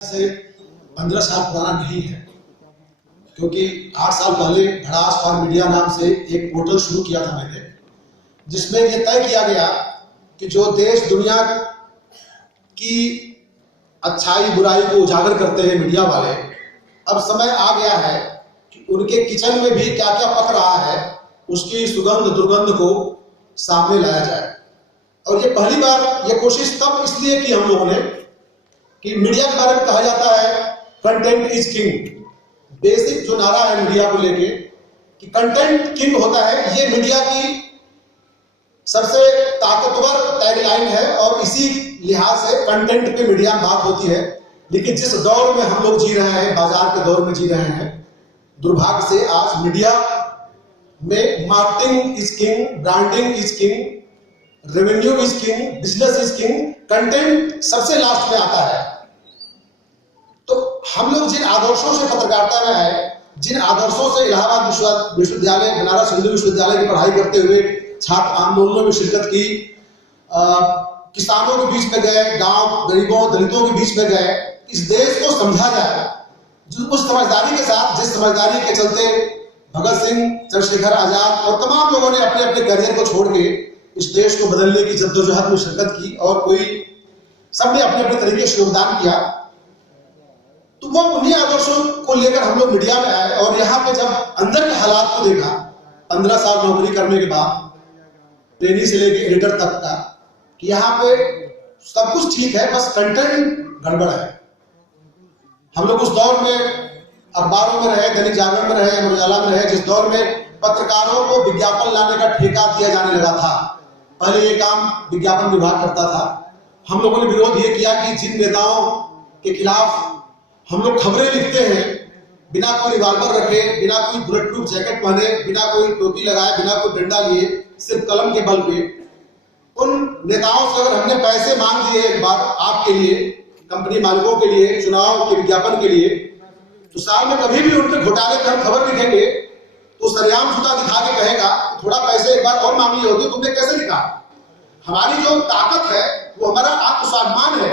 से 15 साल पुराना नहीं है, क्योंकि 8 साल पहले भड़ास फॉर मीडिया नाम से एक पोर्टल शुरू किया था मैंने, जिसमें यह तय किया गया कि जो देश दुनिया की अच्छाई बुराई को उजागर करते हैं मीडिया वाले, अब समय आ गया है कि उनके किचन में भी क्या क्या पक रहा है उसकी सुगंध दुर्गंध को सामने लाया जाए। और ये पहली बार ये कोशिश तब इसलिए की हम लोगों ने कि मीडिया के बारे में कहा जाता है कंटेंट इज किंग। बेसिक जो नारा है मीडिया को लेके कि कंटेंट किंग होता है, ये मीडिया की सबसे ताकतवर टैगलाइन है और इसी लिहाज से कंटेंट पे मीडिया में बात होती है। लेकिन जिस दौर में हम लोग जी रहे हैं, बाजार के दौर में जी रहे हैं, दुर्भाग्य से आज मीडिया में marketing is king, branding is king, revenue is king, business is king, content सबसे लास्ट में आता है। तो हम लोग जिन आदर्शों से पत्रकारिता में है, जिन आदर्शों से इलाहाबाद विश्वविद्यालय, बनारस हिंदू विश्वविद्यालय की पढ़ाई करते हुए छात्र आंदोलनों में शिरकत की, किसानों के बीच में गए, गांव गरीबों दलितों के बीच में गए, इस देश को समझा जाए उस समझदारी के साथ, जिस समझदारी के चलते भगत सिंह, चंद्रशेखर आजाद और तमाम लोगों ने अपने अपने करियर को छोड़ के इस देश को बदलने की जद्दोजहद में शिरकत की और सबने अपने अपने तरीके से योगदान किया। तो वो उन्हीं आदर्शों को लेकर हम लोग मीडिया में आए और यहाँ पे जब अंदर के हालात को देखा, 15 साल नौकरी करने के बाद, ट्रेनी से लेकर एडिटर तक का, कि यहाँ पे सब कुछ ठीक है, बस कंटेंट गड़बड़ है। हम लोग उस दौर में अखबारों में रहे, दैनिक जागरण में रहे, अमर उजाला में रहे, जिस दौर में पत्रकारों को विज्ञापन लाने का ठेका दिया जाने लगा था। पहले ये काम विज्ञापन विभाग करता था। हम लोगों ने विरोध ये किया कि जिन नेताओं के खिलाफ हम लोग खबरें लिखते हैं, बिना कोई रिवॉल्वर रखे, बिना कोई बुलेट प्रूफ जैकेट पहने, बिना कोई टोपी लगाए, बिना कोई डंडा लिए, सिर्फ कलम के बल पे, उन नेताओं से अगर हमने पैसे मांग दिए एक बार आपके लिए, कंपनी मालिकों के लिए, चुनाव के विज्ञापन के लिए, तो साल में कभी भी उनके घोटाले पर हम खबर लिखेंगे तो सरेआम जूता दिखा के कहेगा थोड़ा पैसे एक बार और मांग लिए होते, तुमने कैसे लिखा। हमारी जो ताकत है वो हमारा आत्मस्वाभिमान है,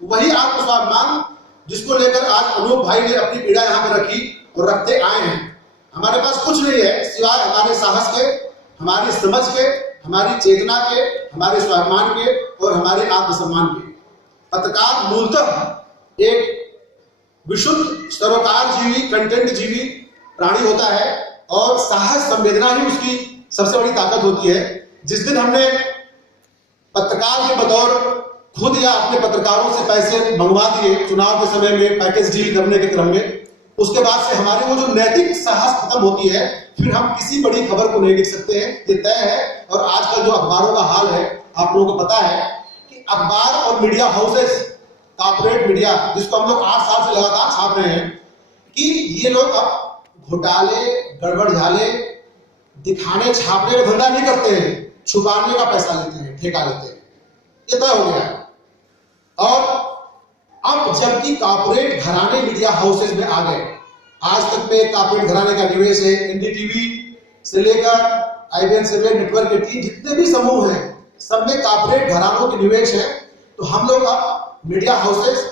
वही आत्मस्वाभिमान जिसको लेकर आज अनूप भाई ने अपनी पीड़ा यहाँ पे रखी और रखते आए हैं। हमारे पास कुछ नहीं है सिवाय हमारे साहस के, हमारी समझ के, हमारी चेतना के, हमारे स्वाभिमान के और हमारे आत्मसम्मान के। पत्रकार मूलतः एक विशुद्ध सरोकार जीवी, कंटेंट जीवी प्राणी होता है और साहस संवेदना ही उसकी सबसे बड़ी ताकत होती है। जिस दिन हमने पत्रकार के बतौर खुद या अपने पत्रकारों से पैसे मंगवा दिए चुनाव के समय में पैकेज डील करने के क्रम में, उसके बाद से हमारी वो जो नैतिक साहस खत्म होती है, फिर हम किसी बड़ी खबर को नहीं लिख सकते हैं, ये तय है। और आजकल जो अखबारों का हाल है, आप लोगों को पता है कि अखबार और मीडिया हाउसेस, कॉर्पोरेट मीडिया, जिसको हम लोग 8 साल से लगातार छाप रहे हैं, कि ये लोग अब घोटाले, गड़बड़ झाले दिखाने छापने का धंधा नहीं करते हैं, छुपाने का पैसा लेते हैं, ठेका लेते हैं। ये तय हो गया है। और अब जबकि कॉर्पोरेट घराने मीडिया हाउसेस में आ गए, आज तक में कॉर्पोरेट घराने का निवेश है, एनडीटीवी से लेकर IBN सेवन नेटवर्क के 3 जितने भी समूह हैं, सब में कॉर्पोरेट घरानों के निवेश है। तो हम लोग अब मीडिया हाउसेस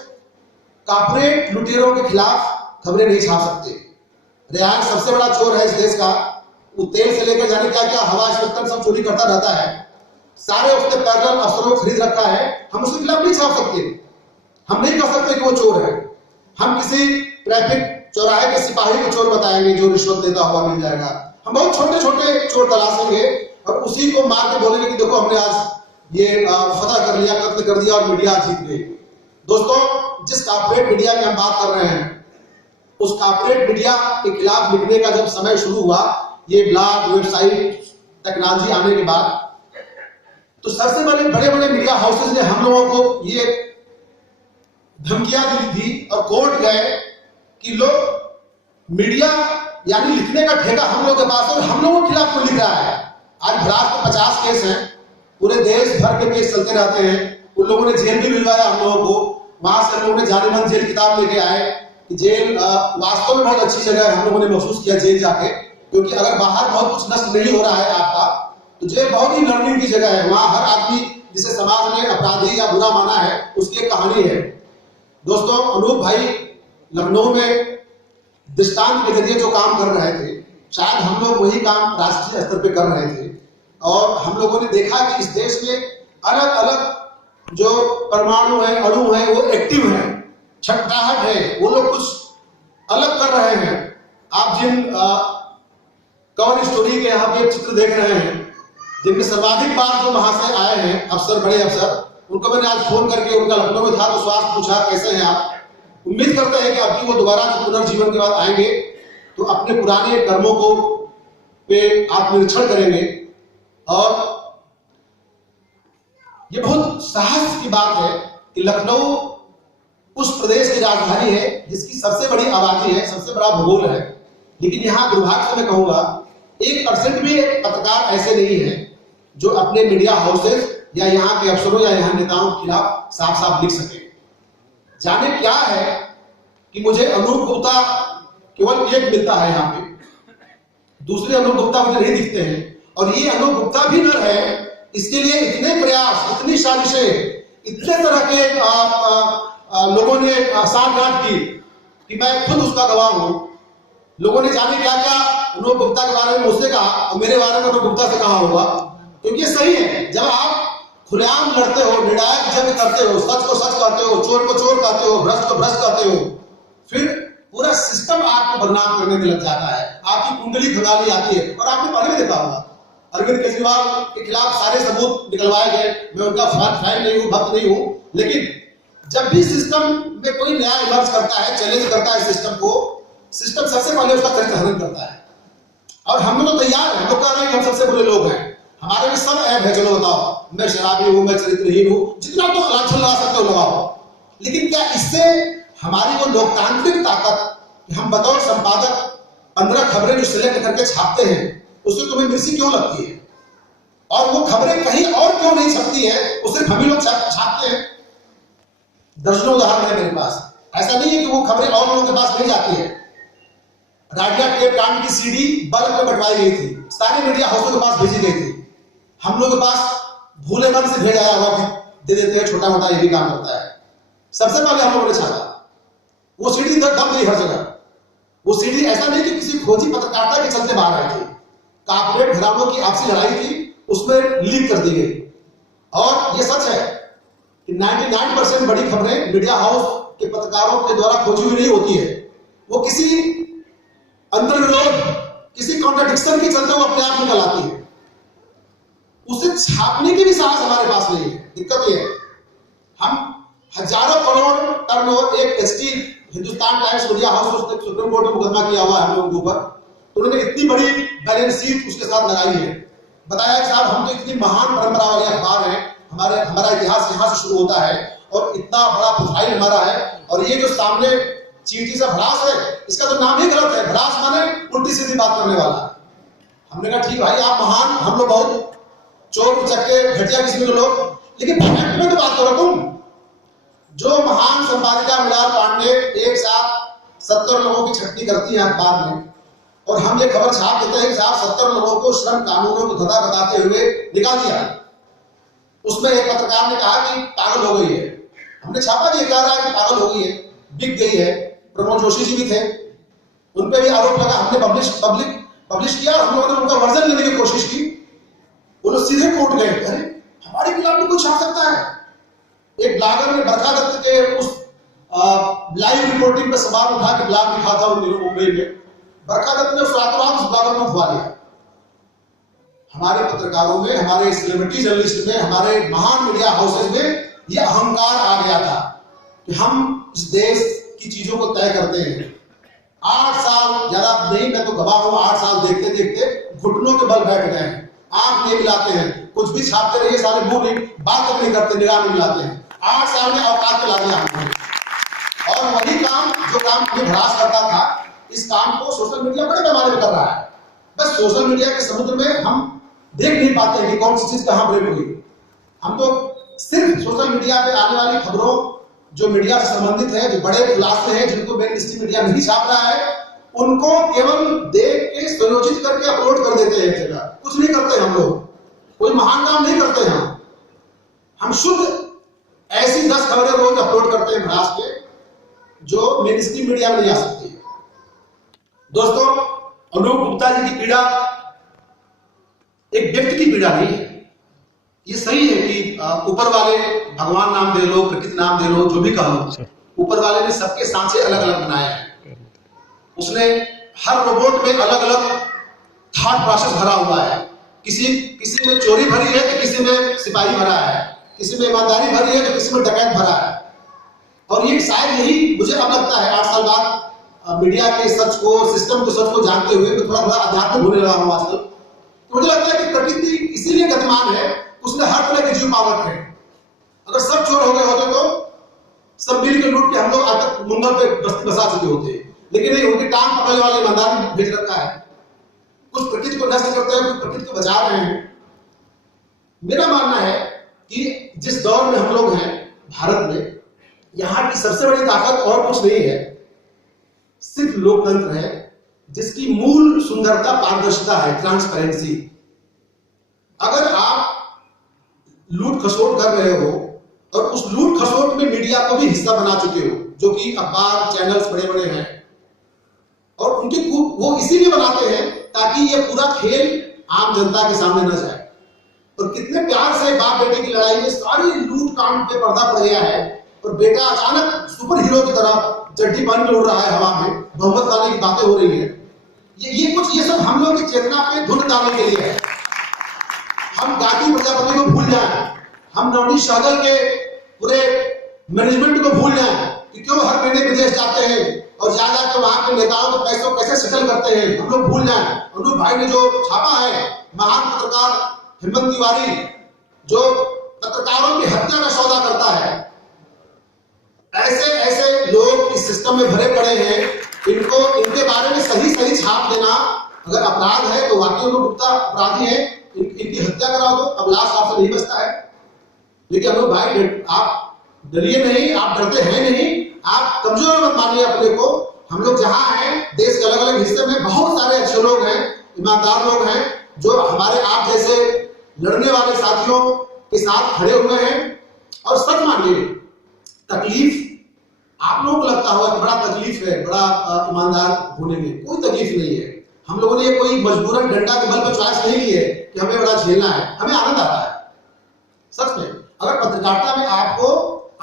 कॉर्पोरेट लुटेरों के खिलाफ खबरें नहीं छाप सकते। रिलायंस सबसे बड़ा चोर है इस देश का, वो तेल से लेकर जाने क्या क्या हवा स्पेक्ट्रम सब चोरी करता रहता है, सारे उसने पैरेलल अफसरों को खरीद रखा है। हम उसके खिलाफ नहीं छाप सकते, हम नहीं कह सकते कि वो चोर है। हम किसी ट्रैफिक चौराहे के सिपाही को चोर बताएंगे जो रिश्वत देता हुआ मिल जाएगा। हम बहुत छोटे छोटे चोर तलाशेंगे और उसी को मार के बोलेंगे कि देखो हमने आज ये फतह कर लिया, कत्ल कर दिया और मीडिया जीत गई। दोस्तों, जिस कॉर्पोरेट मीडिया की हम बात कर रहे हैं, उस कॉर्पोरेट मीडिया के खिलाफ लिखने का जब समय शुरू हुआ, ये ब्लॉग, वेबसाइट टेक्नोलॉजी आने के बाद, तो सबसे पहले बड़े बड़े मीडिया हाउसेस ने हम लोगों को ये धमकियां दी थी और कोर्ट गए कि लोग मीडिया यानी लिखने का ठेका हम लोगों के पास और हम लोगों के खिलाफ कोई लिख रहा है। आज भ्रात के 50 केस हैं, पूरे देश भर के केस चलते रहते हैं। उन लोगों ने जेल भी मिलवाया हम लोगों को, वहां से हम लोगों ने जानेमन जेल किताब लेके आए कि जेल वास्तव में बहुत अच्छी जगह है। हम लोगों ने महसूस किया जेल जाके, क्योंकि अगर बाहर बहुत कुछ नष्ट नहीं हो रहा है आपका, तो जेल बहुत ही लर्निंग की जगह है। वहां हर आदमी जिसे समाज ने अपराधी या बुरा माना है, उसकी एक कहानी है। दोस्तों, अनूप भाई लखनऊ में दृष्टांत के जरिए जो काम कर रहे थे, शायद हम लोग वही काम राष्ट्रीय स्तर पे कर रहे थे। और हम लोगों ने देखा कि इस देश में अलग अलग जो परमाणु है, अणु है, वो एक्टिव है, छटपटाहट है, वो लोग कुछ अलग कर रहे हैं। आप जिन कवर स्टोरी के यहाँ पे चित्र देख रहे हैं, जिनमें सर्वाधिक बार जो महाशय आए हैं, अफसर, बड़े अफसर, उनको मैंने आज फोन करके, उनका लखनऊ में था तो स्वास्थ्य पूछा कैसे हैं आप। उम्मीद करते हैं कि अब वो दोबारा पुनर्जीवन के बाद आएंगे तो अपने पुराने कर्मों को पे आत्मनिरीक्षण करेंगे। और ये बहुत साहस की बात है कि लखनऊ उस प्रदेश की राजधानी है जिसकी सबसे बड़ी आबादी है, सबसे बड़ा भूगोल है, लेकिन यहाँ दुर्भाग्य से मैं कहूंगा 1% भी पत्रकार ऐसे नहीं है जो अपने मीडिया हाउसेज या यहाँ के अफसरों या यहाँ नेताओं के खिलाफ साफ साफ लिख सके। जाने क्या है कि मुझे अनूप गुप्ता केवल एक मिलता है यहाँ पे, दूसरे अनूप गुप्ता मुझे नहीं दिखते हैं। और ये अनूप गुप्ता भी न है, इसके लिए इतने प्रयास, इतनी साजिशें, इतने तरह के लोगों ने सांठगांठ की कि मैं खुद उसका गवाह हूं। लोगों ने जाने क्या क्या अनूप गुप्ता के बारे में मुझसे कहा और मेरे बारे में अनूप गुप्ता से कहा होगा, क्योंकि ये सही है। जब आप खुलेआम लड़ते हो, निर्णायक जंग करते हो, सच को सच कहते हो, चोर को चोर कहते हो, भ्रष्ट को भ्रष्ट कहते हो, फिर पूरा सिस्टम आपको बदनाम करने में लग जाता है, आपकी कुंडली खंगाली आती है। और आपने पहले भी देखा होगा अरविंद केजरीवाल के खिलाफ सारे सबूत निकलवाए गए। मैं उनका फैन नहीं हूं, भक्त नहीं हूं, लेकिन जब भी सिस्टम में कोई नया इमर्ज करता है, चैलेंज करता है सिस्टम को, सिस्टम सबसे पहले उसका चरित्र हनन करता है। और हम लोग तो तैयार हैं, हम लोग कह रहे हैं कि हम सबसे बुरे लोग हैं, हमारे में सब ऐप है, चलो बताओ, मैं शराबी हूं, मैं चरित्रहीन हूं, जितना तो लाछन लगा सकते हो लगाओ। लेकिन क्या इससे हमारी वो लोकतांत्रिक ताकत कि हम बतौर संपादक 15 खबरें जो सिलेक्ट करके छापते हैं, उससे तुम्हें मिर्ची क्यों लगती है? और वो खबरें कहीं और क्यों नहीं छपती है, वो सिर्फ हम ही लोग छापते हैं? दर्जनों उदाहरण है मेरे पास। ऐसा नहीं है कि वो खबरें और लोगों के पास नहीं जाती है। राडिया टेप कांड की सीडी बल्क में बंटवाई गई थी, सारे मीडिया हाउसों के पास भेजी गई थी। हम लोग के पास भूले मन से भेज आया हुआ दे देते हैं, छोटा मोटा ये भी काम करता है। सबसे पहले हम लोगों ने छापा, वो सीडी दब गई हर जगह। वो सीडी ऐसा नहीं कि किसी खोजी पत्रकारिता के चलते बाहर आई थी, कॉर्पोरेट घरानों की आपसी लड़ाई थी, उसमें लीक कर दी गई। और ये सच है कि 99% बड़ी खबरें मीडिया हाउस के पत्रकारों के द्वारा खोजी हुई नहीं होती है, वो किसी अंतर्विरोध, किसी कॉन्ट्रडिक्शन के चलते वो अपने आप निकल आती है। उसे छापने की भी साहस हमारे पास नहीं है। दिक्कत ये है, हम हजारों करोड़ टर्नओवर एक ST Hindustan times media house, उसने सुप्रीम कोर्ट में मुकदमा किया हुआ है हम लोगों के ऊपर, तो उन्होंने इतनी बड़ी बैलेंस शीट उसके साथ लगाई है। बताया कि साहब हम तो इतनी महान परंपरा वाले अखबार हैं, हमारा इतिहास यहाँ से शुरू होता है और इतना बड़ा प्रोफाइल हमारा है, और ये जो सामने चींटी सा भड़ास है, इसका तो नाम ही गलत है। भड़ास माने उल्टी सीधी बात करने वाला। हमने कहा ठीक भाई, आप महान, हम लोग बहुत चोर उचक्के घटिया किस्म के लोग, लेकिन फैक्ट में तो बात करो तुम। जो महान संपादिका मृणाल पांडे एक साथ 70 लोगों की छटनी करती है अखबार में, और हम ये खबर छाप देते हैं कि साहब 70 लोगों को श्रम कानूनों की धजा बताते हुए निकाल दिया। उसमें एक पत्रकार ने कहा कि पागल हो गई है। हमने छापा भी कह रहा है कि पागल हो गई है, बिक गई है। प्रमोद जोशी जी भी थे, उन पे भी आरोप लगा। हमने पब्लिश किया, हम लोगों ने उनका वर्जन लेने की कोशिश की, वो लोग सीधे कोर्ट गए। अरे हमारे खिलाफ भी कुछ छाप सकता है। एक ब्लॉगर ने बरखा दत्त के उस लाइव रिपोर्टिंग पे सवाल उठा के ब्लॉग लिखा था मुंबई में, बरखा दत्त ने उस रातों उस ब्लॉगर को उठवा लिया। हमारे पत्रकारों में, हमारे सेलिब्रिटी जर्नलिस्ट में, हमारे महान मीडिया हाउसेज में ये अहंकार आ गया था कि हम इस देश की चीजों को तय करते हैं। 8 साल, ज्यादा नहीं, मैं तो गवाह हूं, 8 साल देखते देखते घुटनों के बल बैठ गए हैं, आंख नहीं मिलाते हैं, कुछ भी छापते रहिए, सारे मुंह नहीं, बात तक नहीं करते, निगाह नहीं मिलाते हैं। 8 साल में औकात पे ला दिया हमने। और वही काम, जो काम हमें भड़ास करता था, इस काम को सोशल मीडिया बड़े पैमाने पर कर रहा है। बस सोशल मीडिया के समुद्र में हम देख नहीं पाते हैं कि कौन सी चीज कहां ब्रेक हुई। हम तो सिर्फ सोशल मीडिया पे आने वाली खबरों, जो मीडिया से संबंधित है, जो बड़े खुलासे हैं, जिनको मेन स्ट्रीम मीडिया नहीं छाप रहा है, उनको केवल देख के संयोजित करके अपलोड कर देते हैं एक जगह। कुछ नहीं करते हम लोग, कोई महान काम नहीं करते हम शुद्ध ऐसी 10 खबरें रोज अपलोड करते हैं भड़ास पे, जो मेन स्ट्रीम मीडिया में नहीं आ सकती है। दोस्तों, अनूप गुप्ता जी की पीड़ा एक व्यक्ति की पीड़ा नहीं है। ये सही है कि ऊपर वाले भगवान नाम दे लो, प्रकृति नाम दे लो, जो भी कहो, ऊपर वाले ने सबके सांचे अलग अलग बनाए हैं। उसने हर रोबोट में अलग अलग थॉट प्रोसेस भरा हुआ है। किसी में चोरी भरी है तो किसी में सिपाही भरा है, किसी में ईमानदारी भरी है तो किसी में डकैत भरा है। और ये शायद यही मुझे अब लगता है 8 साल बाद मीडिया के सच को, सिस्टम के सच को जानते हुए, तो थोड़ा थोड़ा अध्यात्म होने लगा हूं आजकल। तो मुझे लगता है कि प्रकृति इसीलिए गतिमान है, उसने हर तरह के जीव पाल रखे हैं। अगर सब चोर हो गए होते तो सब मिल के लूट के हम लोग आज तक मंगल पे बस्ती बसा चुके होते, लेकिन नहीं, उनकी टांग पकड़ने वाले ईमानदार भेज रखा है। कुछ प्रकृति को नष्ट करते हैं, कुछ प्रकृति को बचा रहे हैं। मेरा मानना है कि जिस दौर में हम लोग हैं भारत में, यहाँ की सबसे बड़ी ताकत और कुछ नहीं है, सिर्फ लोकतंत्र है, जिसकी मूल सुंदरता पारदर्शिता है, ट्रांसपेरेंसी। अगर आप लूट खसोट कर रहे हो और उस लूट खसोट में मीडिया को भी हिस्सा बना चुके हो, जो कि अखबार चैनल्स बड़े बड़े हैं, और उनके वो इसीलिए बनाते हैं ताकि ये पूरा खेल आम जनता के सामने न जाए। और कितने प्यार से बाप बेटे की लड़ाई में सारी लूट कांड पे पर्दा पड़ गया है, और बेटा अचानक सुपर हीरो की तरह चड्डी पहन के उड़ रहा है हवा में, बहुमत लाने की बातें हो रही है। ये सब हम लोग की चेतना पे धुंध डालने के लिए है। हम गांधी प्रजापति को भूल जाएं, हम नवनीत सहगल के पूरे मैनेजमेंट को भूल जाएं कि क्यों हर महीने विदेश जाते हैं और जाकर वहां के नेताओं के पैसों कैसे सेटल करते हैं, हम लोग भूल जाएं। अनूप भाई ने जो छापा है, महान पत्रकार हेमंत तिवारी जो पत्रकारों की हत्या का सौदा करता है, ऐसे लोग इस सिस्टम में भरे पड़े हैं। इनके बारे में सही छाप देना अगर अपराध है तो वाकई अनूप गुप्ता अपराधी है, इनकी हत्या करा दो, अब लाश आपसे नहीं बचता है। लेकिन अनूप भाई, आप डरिए नहीं, आप डरते हैं नहीं, आप कमजोर मत मानिए अपने को। हम लोग जहां हैं, देश के अलग अलग हिस्से में बहुत सारे अच्छे लोग हैं, ईमानदार लोग हैं, जो हमारे आप जैसे लड़ने वाले साथियों के साथ खड़े हुए हैं। और सच मानिए, तकलीफ आप लोगों को लगता होगा कि बड़ा तकलीफ है, बड़ा ईमानदार होने में, कोई तकलीफ नहीं है। हम लोगों ने कोई मजबूरन डंडा के बल पर चॉइस नहीं ली है कि हमें बड़ा झेलना है, हमें आनंद आता है। सच में अगर पत्रकारिता में आपको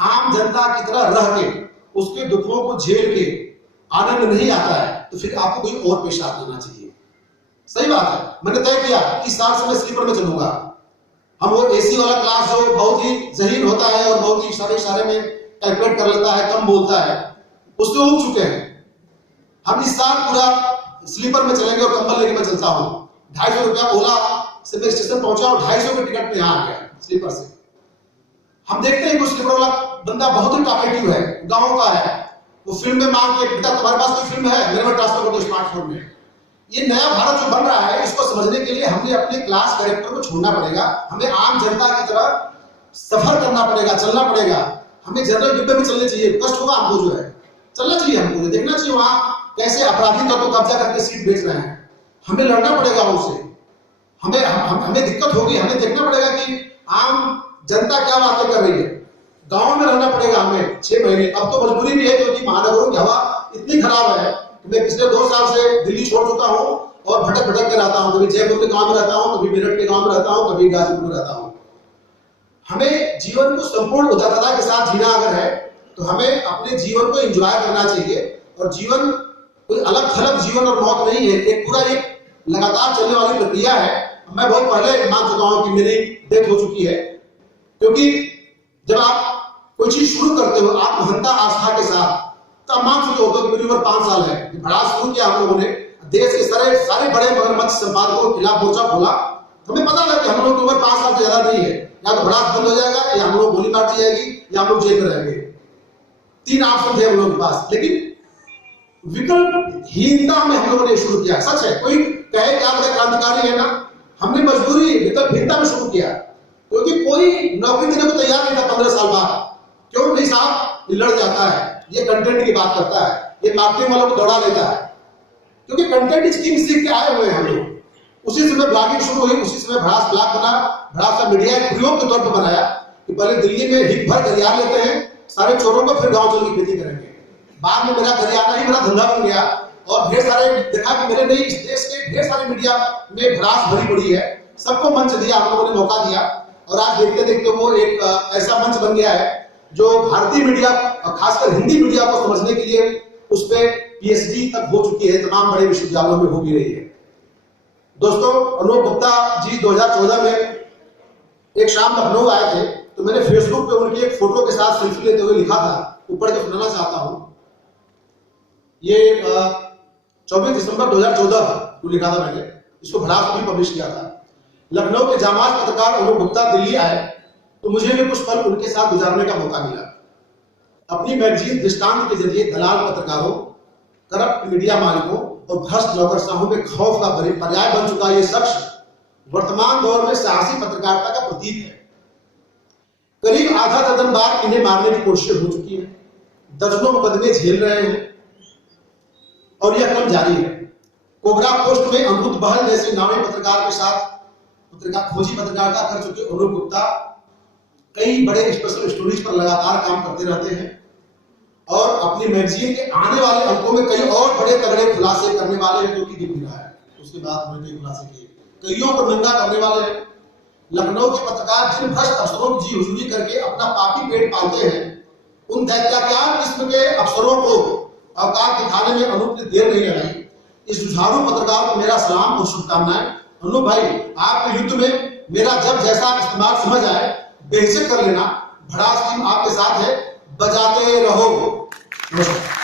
आम जनता की तरह रह के उसके दुखों को झेल के आनंद नहीं आता है, तो फिर आपको कोई और पेशा लेना चाहिए। सही बात है, मैंने तय किया इस साल से मैं स्लीपर में चलूंगा। हम वो एसी वाला क्लास जो बहुत ही जहीन होता है और बहुत ही इशारे में कैलकुलेट कर लेता है, कम बोलता है, उससे उग चुके हैं। हम इस साल पूरा स्लीपर में चलेंगे और कंबल लेके मैं चलता हूँ। 250 रुपया ओला से मैं स्टेशन पहुंचा और 250 के टिकट में यहाँ आ गया स्लीपर से। हम देखते हैं कि स्लीपर वाला बंदा बहुत ही टॉकेटिव है, गांव का है, वो फिल्म में मांग के, बेटा तुम्हारे पास कोई फिल्म है, मेरे में ट्रांसफर कर दो स्मार्टफोन में। ये नया भारत जो बन रहा है, इसको समझने के लिए हमें अपने क्लास कैरेक्टर को छोड़ना पड़ेगा, हमें आम जनता की तरह सफर करना पड़ेगा, चलना पड़ेगा। हमें जनरल डिब्बे में चलने चाहिए, कष्ट होगा हमको, जो है चलना चाहिए, हमको देखना चाहिए वहां कैसे अपराधी तत्व तो कब्जा करके सीट बेच रहे हैं। हमें लड़ना पड़ेगा उनसे, हमें दिक्कत होगी, हमें देखना पड़ेगा कि आम जनता क्या बातें कर रही है। गांव में रहना पड़ेगा हमें 6 महीने। अब तो मजबूरी भी है क्योंकि महानगरों की हवा इतनी खराब है कि मैं पिछले 2 साल से दिल्ली छोड़ चुका हूं और भटक के रहता हूं। कभी जयपुर के गांव में रहता हूं, कभी मेरठ के गांव में रहता हूं, कभी गाजीपुर में रहता हूं। हमें जीवन को संपूर्ण उदारता के साथ जीना अगर है तो हमें अपने जीवन को एंजॉय करना चाहिए। और जीवन कोई अलग थलग जीवन और मौत नहीं है, एक पूरा एक लगातार चलने वाली प्रक्रिया है। मैं बहुत पहले मान चुका हूं कि मेरी डेथ हो चुकी है, क्योंकि जब आप कोई चीज शुरू करते हो आत्महंता आस्था के साथ, तो आप मान चुके होते हो कि मेरी उम्र 5 साल है। बड़ा शुरू किया हम लोगों ने, देश के सारे बड़े मगरमच्छ संपादकों के खिलाफ मोर्चा खोला। हमें पता था कि हम लोग की उम्र 5 साल से ज्यादा नहीं है, या तो भड़ास बंद हो जाएगा, या हम लोग गोली मार दी जाएगी, या हम लोग जेल में रहेंगे। 3 ऑप्शन थे हम लोगों के पास। लेकिन विकल्पहीनता में हम लोगों ने शुरू किया। सच है, कोई कहे कि आप बड़े क्रांतिकारी है ना, हमने मजबूरी विकल्पहीनता में शुरू किया, क्योंकि कोई नौकरी देने को तैयार नहीं था 15 साल बाद। क्यों नहीं साहब, ये लड़ जाता है, ये कंटेंट की बात करता है, ये मार्केटिंग वालों को दौड़ा लेता है, क्योंकि कंटेंट स्कीम सीख के आए हुए हैं हम लोग। उसी समय ब्लॉगिंग शुरू हुई, उसी समय भड़ास ब्लॉग बना, भड़ास का मीडिया एक प्रयोग के तौर पर बनाया कि पहले दिल्ली में हिट भर गरिया लेते हैं सारे चोरों को, फिर गांव चल की खेती करेंगे। बाद में मेरा घर आना ही मेरा धंधा बन गया और ढेर सारे देखा कि मेरे नहीं इस देश के ढेर सारे मीडिया में भड़ास भरी पड़ी है। सबको मंच दिया, आप लोगों ने मौका दिया और आज देखते देखते वो एक ऐसा मंच बन गया है जो भारतीय मीडिया खासकर हिंदी मीडिया को समझने के लिए उस पर पीएचडी तक हो चुकी है, तमाम बड़े विश्वविद्यालयों में हो भी रही है। दोस्तों, अनूप गुप्ता जी 2014 में एक शाम लखनऊ आए थे, तो मैंने फेसबुक पे उनकी एक फोटो के साथ सेल्फी लेते हुए लिखा था, ऊपर जो सुनाना चाहता हूं। ये 24 दिसंबर 2014 को लिखा था मैंने, इसको भड़ास भी पब्लिश किया था। लखनऊ के जामाज पत्रकार अनूप गुप्ता दिल्ली आए तो मुझे भी कुछ पल उनके साथ गुजारने का मौका मिला। अपनी मैगजीन दृष्टांत के जरिए दलाल पत्रकारों, करप्ट मीडिया मालिकों और भ्रष्ट नौकरशाहों के खौफ का पर्याय बन चुका ये शख्स वर्तमान दौर में साहसी पत्रकारिता का प्रतीक है। करीब आधा दर्जन बार इन्हें मारने की कोशिश हो चुकी है, दर्जनों मुकदमे झेल रहे हैं और यह क्रम जारी है। कोबरा पोस्ट में अमृत बहल जैसे नामी पत्रकार के साथ खोजी पत्रकारिता कर चुके अनूप गुप्ता कई बड़े स्पेशल स्टोरीज पर लगातार काम करते रहते हैं और अपनी मैगजीन के आने वाले अंकों में कई और बड़े तगड़े खुलासे करने वाले हैं, जो कि दिख भी रहा है। उसके बाद उन्होंने कई खुलासे किए, कईयों को नंगा करने वाले हैं। लखनऊ के पत्रकार जिन भ्रष्ट अफसरों की जी हुजूरी करके अपना पापी पेट पालते हैं, उन दैत्याकार किस्म के अफसरों को अवकाश दिखाने में अनूप ने देर नहीं लगाई। इस जुझारू पत्रकार को मेरा सलाम और शुभकामनाएं। अनूप भाई, आपके युद्ध में मेरा जब जैसा इस्तेमाल समझ आए बेहिचक कर लेना। भड़ास टीम आपके साथ है, बजाते रहो। नमस्कार।